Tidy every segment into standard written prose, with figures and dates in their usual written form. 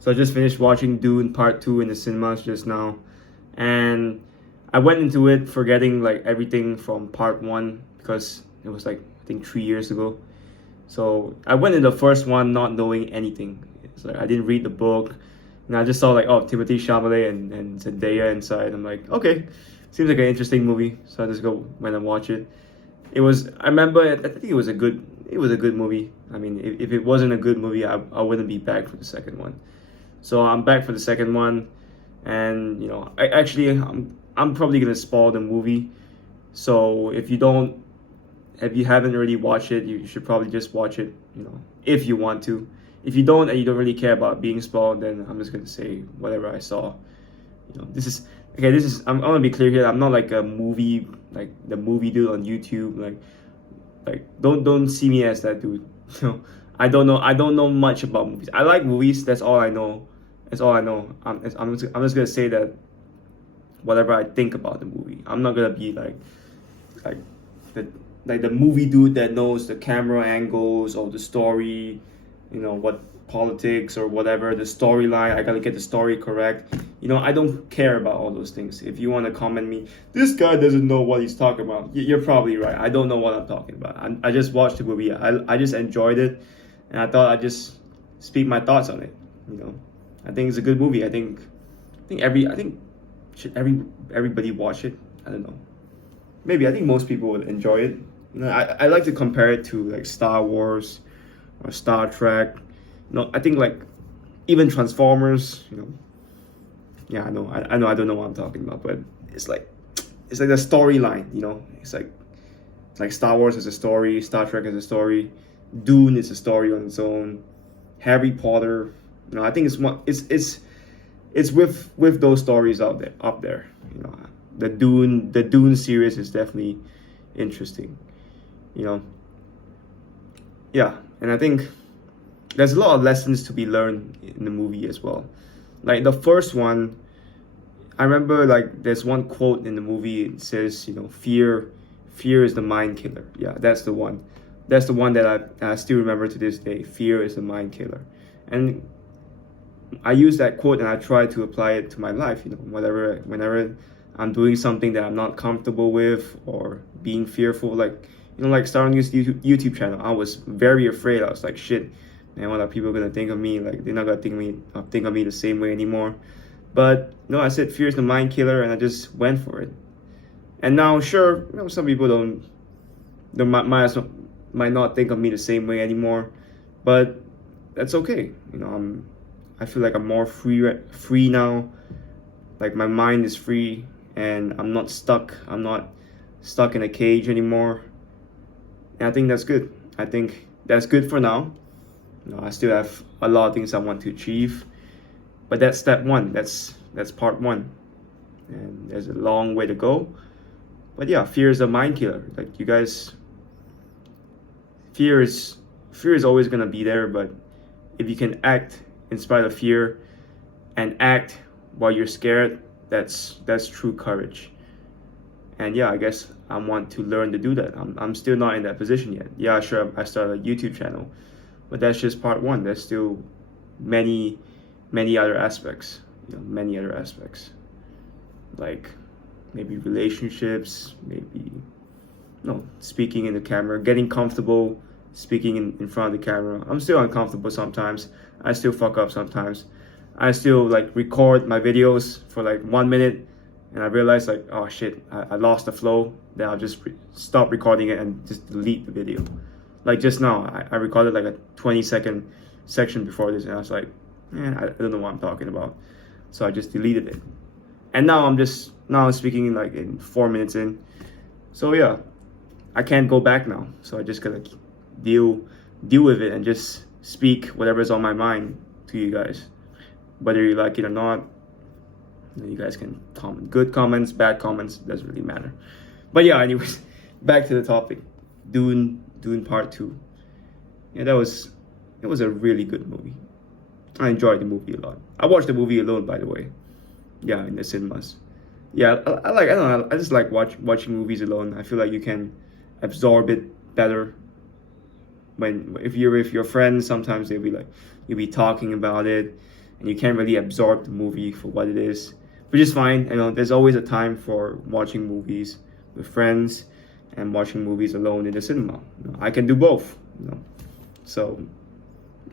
So I just finished watching Dune Part Two in the cinemas just now, and I went into it forgetting like everything from Part One because it was like I think 3 years ago. So I went in the first one not knowing anything. It's like I didn't read the book, and I just saw like oh Timothy Chalamet and Zendaya inside. I'm like okay, seems like an interesting movie. So I just go went and watch it. It was I remember I think it was a good movie. I mean if it wasn't a good movie I wouldn't be back for the second one. So I'm back for the second one, and I'm probably gonna spoil the movie. So if you haven't already watched it, you should probably just watch it. If you want to. If you don't and you don't really care about being spoiled, then I'm just gonna say whatever I saw. This is okay. I'm gonna be clear here. I'm not like a movie like the movie dude on YouTube. Like don't see me as that dude. I don't know much about movies. I like movies. That's all I know. That's all I know. I'm just gonna say that whatever I think about the movie. I'm not gonna be like the the movie dude that knows the camera angles or the story, what politics or whatever, the storyline. I gotta get the story correct. I don't care about all those things. If you want to comment me, this guy doesn't know what he's talking about. You're probably right. I don't know what I'm talking about. I just watched the movie. I just enjoyed it, and I thought I'd just speak my thoughts on it. I think it's a good movie. I think should everybody watch it. I don't know. Maybe I think most people would enjoy it. I like to compare it to like Star Wars or Star Trek. I think like even Transformers. Yeah, I know. I don't know what I'm talking about, but it's like the storyline. It's like Star Wars is a story, Star Trek is a story, Dune is a story on its own, Harry Potter. I think it's with those stories up there. The Dune series is definitely interesting. Yeah, and I think there's a lot of lessons to be learned in the movie as well. Like the first one, I remember like there's one quote in the movie. It says, fear is the mind killer. Yeah, that's the one. That's the one that I still remember to this day. Fear is the mind killer, and I use that quote and I try to apply it to my life. Whenever I'm doing something that I'm not comfortable with or being fearful, like starting this YouTube channel, I was very afraid. I was like, shit, man, what are people gonna think of me? Like they're not gonna think of me the same way anymore. But no, I said fear is the mind killer, and I just went for it. And now, sure, some people might not think of me the same way anymore, but that's okay. I feel like I'm more free now. Like my mind is free, and I'm not stuck. I'm not stuck in a cage anymore. And I think that's good. I think that's good for now. I still have a lot of things I want to achieve, but that's step one. That's part one, and there's a long way to go. But yeah, fear is a mind killer. Like you guys, fear is always gonna be there. But if you can act in spite of fear and act while you're scared, that's true courage. And yeah, I guess I want to learn to do that. I'm still not in that position yet. Yeah, sure, I started a YouTube channel, but that's just part one. There's still many other aspects. Many other aspects, like maybe relationships, maybe speaking in the camera, getting comfortable speaking in front of the camera. I'm still uncomfortable sometimes. I still fuck up sometimes. I still like record my videos for like 1 minute, and I realize like, oh shit, I lost the flow. Then I'll just stop recording it and just delete the video. Like just now, I recorded like a 20-second section before this, and I was like, man, I don't know what I'm talking about. So I just deleted it. And now I'm speaking like in 4 minutes in. So yeah, I can't go back now. So I just gotta deal with it and just speak whatever's on my mind to you guys. Whether you like it or not, you guys can comment. Good comments, bad comments, doesn't really matter. But yeah, anyways, back to the topic. Dune Part Two. Yeah, it was a really good movie. I enjoyed the movie a lot. I watched the movie alone, by the way. Yeah, in the cinemas. Yeah, I don't know. I just like watching movies alone. I feel like you can absorb it better. If you're with your friends, sometimes you'll be talking about it, and you can't really absorb the movie for what it is, which is fine. You know, there's always a time for watching movies with friends and watching movies alone in the cinema. You know, I can do both. You know, so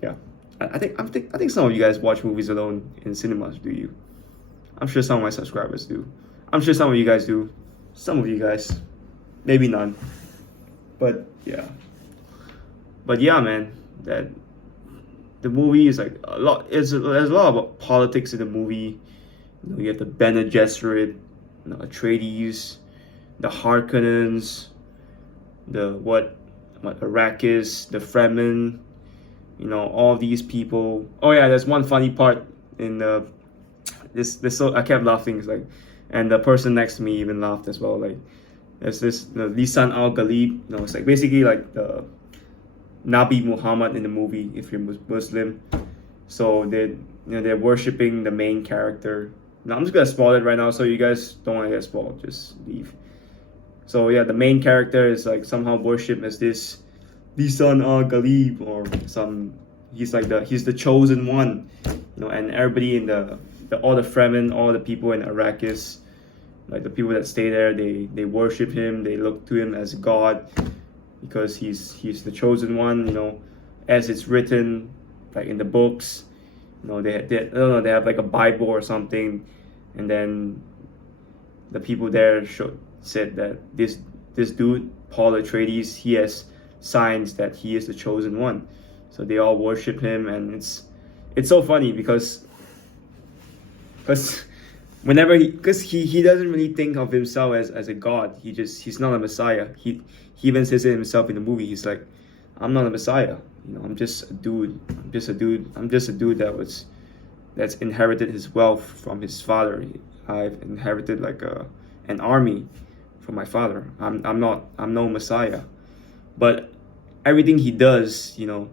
yeah, I think some of you guys watch movies alone in cinemas. Do you? I'm sure some of my subscribers do. I'm sure some of you guys do. Some of you guys, maybe none. But yeah. But yeah, man, that the movie is like a lot. There's a lot about politics in the movie. You know, you have the Bene Gesserit, you know, Atreides, the Harkonnens, the what Arrakis, the Fremen. You know, all these people. Oh yeah, there's one funny part in the this. So I kept laughing. It's like, and the person next to me even laughed as well. Like, there's this Lisan Al Galib. You know, it's like basically like the Nabi Muhammad in the movie if you're Muslim. So they're worshiping the main character. Now I'm just gonna spoil it right now, so you guys don't want to get spoiled. Just leave. So yeah, the main character is like somehow worshipped as this Lisan Al Galib or some. He's the chosen one, you know, and everybody in the all the Fremen, all the people in Arrakis, like the people that stay there, they worship him. They look to him as God because he's the chosen one, you know, as it's written, like in the books. You know, I don't know, they have like a Bible or something, and then the people there said that this dude Paul Atreides, he has signs that he is the chosen one, so they all worship him, and it's so funny because whenever he doesn't really think of himself as a god. He's not a messiah. He even says it himself in the movie. He's like, I'm not a messiah. You know, I'm just a dude. I'm just a dude that's inherited his wealth from his father. I've inherited like an army from my father. I'm no messiah. But everything he does, you know,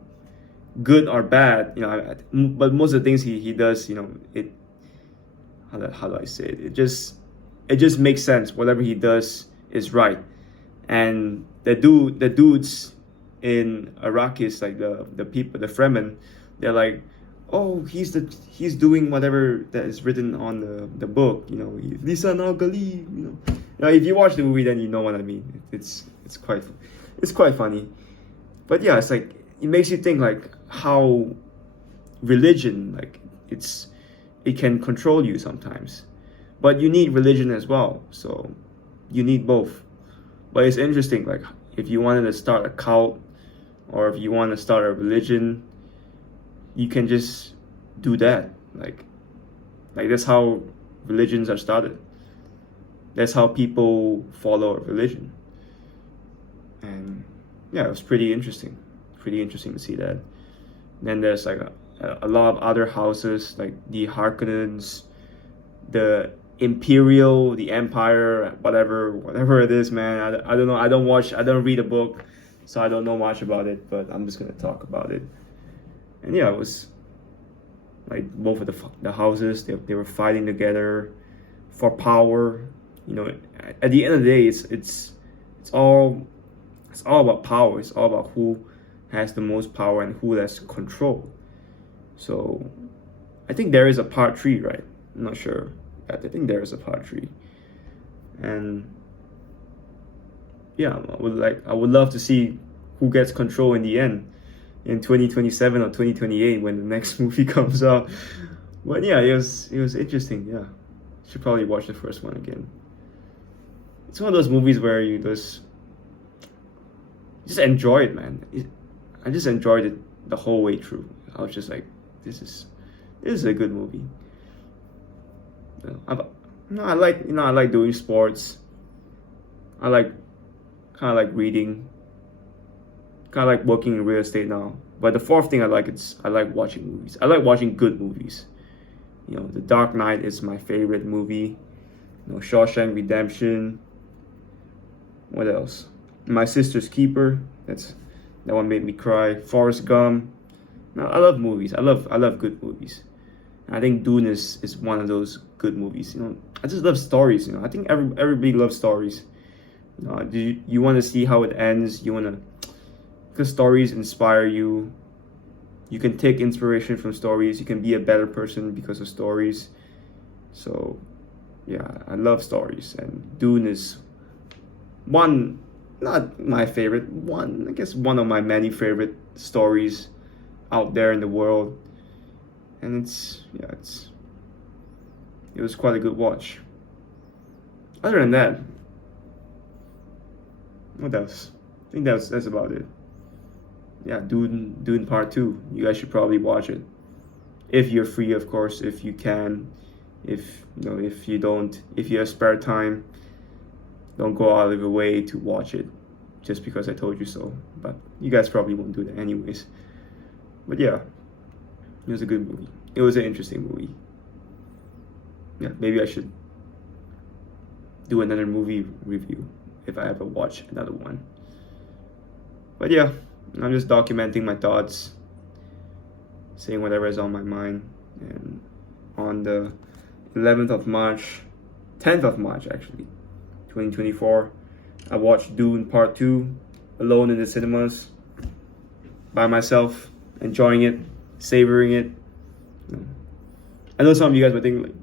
good or bad, you know, but most of the things he does, you know, how do I say it? It just makes sense. Whatever he does is right. And the dudes in Arrakis, like the people, the Fremen, they're like, oh, he's doing whatever that is written on the book, you know, Lisan Al Galib, you know. If you watch the movie, then you know what I mean. It's quite funny. But yeah, it's like it makes you think like how religion, like it can control you sometimes, but you need religion as well, so you need both. But it's interesting, like if you wanted to start a cult or if you want to start a religion, you can just do that. Like that's how religions are started. That's how people follow a religion. And yeah, it was pretty interesting to see that. Then there's like a lot of other houses, like the Harkonnens, the Imperial, the Empire, whatever it is, man. I don't know. I don't read a book, so I don't know much about it. But I'm just gonna talk about it. And yeah, it was like both of the houses. They were fighting together for power. You know, at the end of the day, it's all about power. It's all about who has the most power and who has control. So I think there is a part 3, right? I'm not sure. I think there is a part 3. And yeah, I would love to see who gets control in the end in 2027 or 2028 when the next movie comes out. But yeah, it was interesting. Yeah, should probably watch the first one again. It's one of those movies where you just enjoy it, man. I just enjoyed it the whole way through. I was just like, this is a good movie. I like doing sports. I kind of like reading. Kind of like working in real estate now. But the fourth thing I like watching movies. I like watching good movies. You know, The Dark Knight is my favorite movie. You know, Shawshank Redemption. What else? My Sister's Keeper. That one made me cry. Forrest Gump. No, I love movies. I love good movies. And I think Dune is one of those good movies. You know, I just love stories. You know, I think everybody loves stories. You know, you want to see how it ends. You want to, because stories inspire you. You can take inspiration from stories. You can be a better person because of stories. So, yeah, I love stories, and Dune is one, not my favorite, one, I guess one of my many favorite stories out there in the world. And it was quite a good watch. Other than that, what else? I think that's about it. Yeah, Dune Part Two. You guys should probably watch it if you're free, of course. If you can, if you don't, if you have spare time, don't go out of your way to watch it just because I told you so. But you guys probably won't do that anyways. But yeah, it was a good movie. It was an interesting movie. Yeah, maybe I should do another movie review if I ever watch another one. But yeah, I'm just documenting my thoughts, saying whatever is on my mind. And on the 11th of March, 10th of March actually, 2024, I watched Dune Part 2 alone in the cinemas, by myself, enjoying it, savoring it. I know some of you guys might think, like,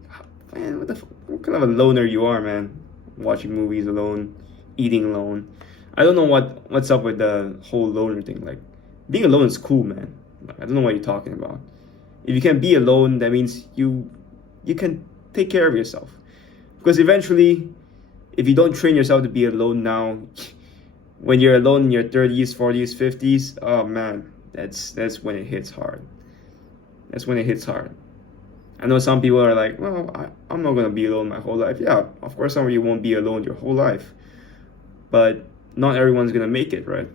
man, what kind of a loner you are, man, watching movies alone, eating alone. I don't know what's up with the whole loner thing. Like, being alone is cool, man. Like, I don't know what you're talking about. If you can be alone, that means you can take care of yourself. Because eventually, if you don't train yourself to be alone now, when you're alone in your 30s, 40s, 50s, oh man, that's when it hits hard. That's when it hits hard. I know some people are like, well, I'm not going to be alone my whole life. Yeah, of course some of you won't be alone your whole life. But not everyone's going to make it, right?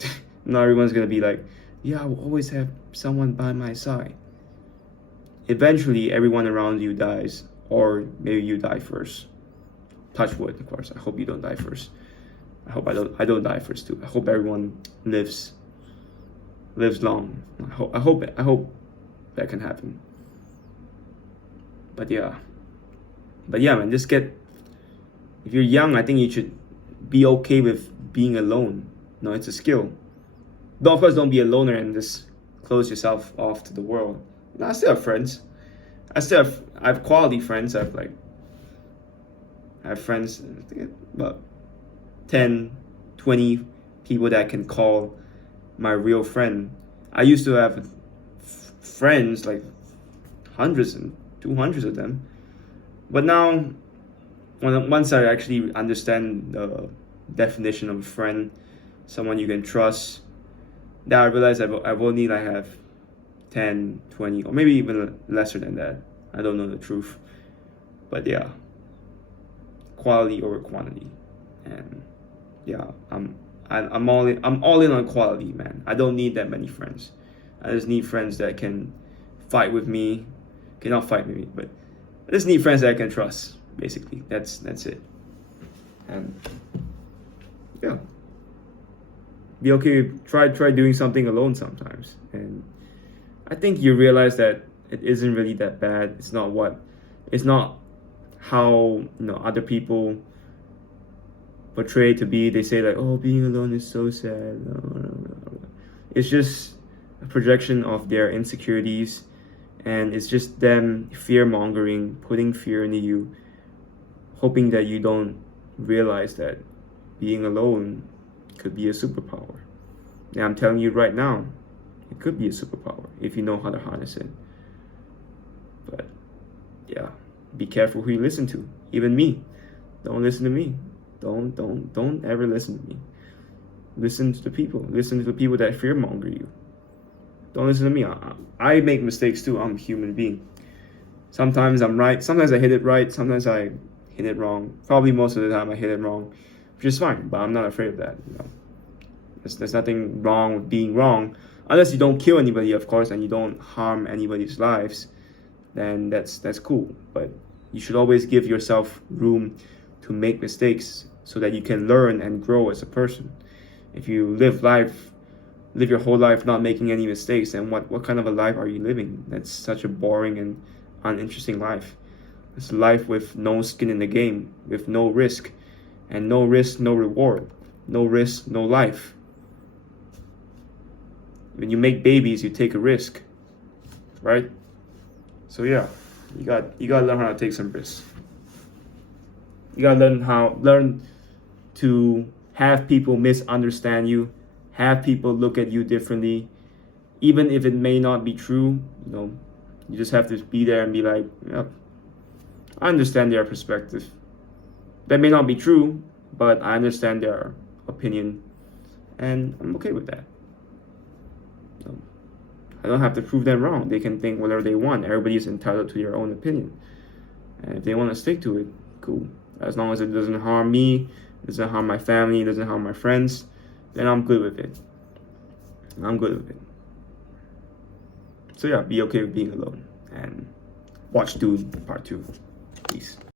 Not everyone's going to be like, yeah, I will always have someone by my side. Eventually, everyone around you dies, or maybe you die first. Touch wood, of course. I hope you don't die first. I hope I don't die first too. I hope everyone lives long. I hope that can happen. But yeah, man, if you're young, I think you should be okay with being alone. No, it's a skill. Though, of course, don't be a loner and just close yourself off to the world. No, I still have friends. I have quality friends. I have friends, about 10, 20 people that I can call my real friend. I used to have friends, like hundreds and 200s of them. But now, once I actually understand the definition of a friend, someone you can trust, that I realize I've only have 10, 20, or maybe even lesser than that. I don't know the truth. But yeah, quality over quantity. And yeah, I'm all in on quality, man. I don't need that many friends. I just need friends that can fight with me. Cannot fight with me, but I just need friends that I can trust. Basically, that's it. And yeah, be okay. Try doing something alone sometimes, and I think you realize that it isn't really that bad. It's not how other people portray it to be. They say like, oh, being alone is so sad. It's just a projection of their insecurities, and it's just them fear-mongering, putting fear into you, hoping that you don't realize that being alone could be a superpower. And I'm telling you right now, it could be a superpower if you know how to harness it. But yeah, be careful who you listen to. Even me. Don't listen to me. Don't ever listen to me. Listen to the people. Listen to the people that fearmonger you. Don't listen to me. I make mistakes too. I'm a human being. Sometimes I'm right. Sometimes I hit it right. Sometimes I hit it wrong. Probably most of the time I hit it wrong, which is fine. But I'm not afraid of that. There's nothing wrong with being wrong, unless you don't kill anybody, of course, and you don't harm anybody's lives. Then that's cool. But you should always give yourself room to make mistakes so that you can learn and grow as a person. If you live your whole life not making any mistakes, then what kind of a life are you living? That's such a boring and uninteresting life. It's a life with no skin in the game, with no risk, and no risk, no reward. No risk, no life. When you make babies, you take a risk. right? So yeah, you gotta learn how to take some risks. You gotta learn to have people misunderstand you, have people look at you differently, even if it may not be true. You just have to be there and be like, yeah, I understand their perspective. That may not be true, but I understand their opinion, and I'm okay with that. So, I don't have to prove them wrong. They can think whatever they want. Everybody's entitled to their own opinion, and if they want to stick to it, cool. As long as it doesn't harm me, doesn't harm my family, doesn't harm my friends, then I'm good with it. I'm good with it. So yeah, be okay with being alone and watch Dune Part 2. Peace.